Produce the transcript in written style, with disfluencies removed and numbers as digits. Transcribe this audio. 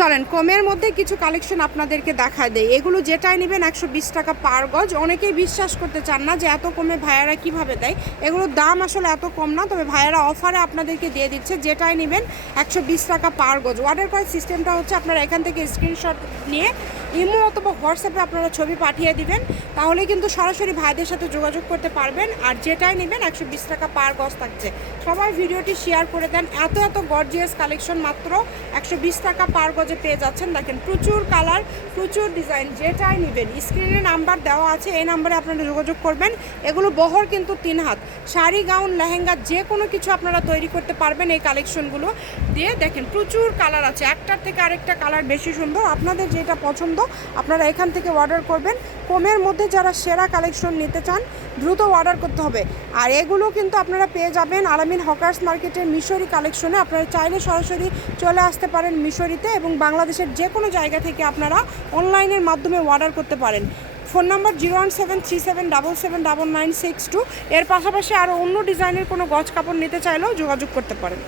চলেন কমের মধ্যে কিছু কালেকশন আপনাদেরকে দেখা দেয়। এগুলো যেটাই নেবেন 120 টাকা পার গজ। অনেকেই বিশ্বাস করতে চান না যে এত কমে ভাইয়ারা কিভাবে দেয়। এগুলোর দাম আসলে এত কম না, তবে ভাইয়ারা অফারে আপনাদেরকে দিয়ে দিচ্ছে। যেটাই নেবেন 120 টাকা পার গজ। অর্ডার করার সিস্টেমটা হচ্ছে আপনারা এখান থেকে স্ক্রিনশট নিয়ে ইমো অথবা হোয়াটসঅ্যাপে আপনারা ছবি পাঠিয়ে দিবেন, তাহলে কিন্তু সরাসরি ভাইদের সাথে যোগাযোগ করতে পারবেন। আর যেটাই নেবেন 120 টাকা পার গজ থাকছে। সবাই ভিডিওটি শেয়ার করে দেন। এত এত গর্জিয়াস কালেকশন মাত্র 120 টাকা পার গজে পেয়ে যাচ্ছেন। দেখেন প্রচুর কালার, প্রচুর ডিজাইন। যেটাই নেবেন স্ক্রিনে নাম্বার দেওয়া আছে, এই নাম্বারে আপনারা যোগাযোগ করবেন। এগুলো বহর কিন্তু 3 হাত। শাড়ি, গাউন, লেহেঙ্গা যে কোনো কিছু আপনারা তৈরি করতে পারবেন এই কালেকশনগুলো দিয়ে। দেখেন প্রচুর কালার আছে, একটার থেকে আরেকটা কালার বেশি সুন্দর। আপনাদের যেটা পছন্দ আপনারা এখান থেকে অর্ডার করবেন। কমের মধ্যে যারা সেরা কালেকশন নিতে চান দ্রুত অর্ডার করতে হবে। আর এগুলো কিন্তু আপনারা পেয়ে যাবেন আলামিন হকার্স মার্কেটের মিশরি কালেকশনে। আপনারা চাইলে সরাসরি চলে আসতে পারেন মিশরিতে, এবং বাংলাদেশের যে কোনো জায়গা থেকে আপনারা অনলাইনের মাধ্যমে অর্ডার করতে পারেন। Phone number 01737779962। এর পাশাপাশি আরও অন্য ডিজাইনের কোনো গজ কাপড় নিতে চাইলেও যোগাযোগ করতে পারেন।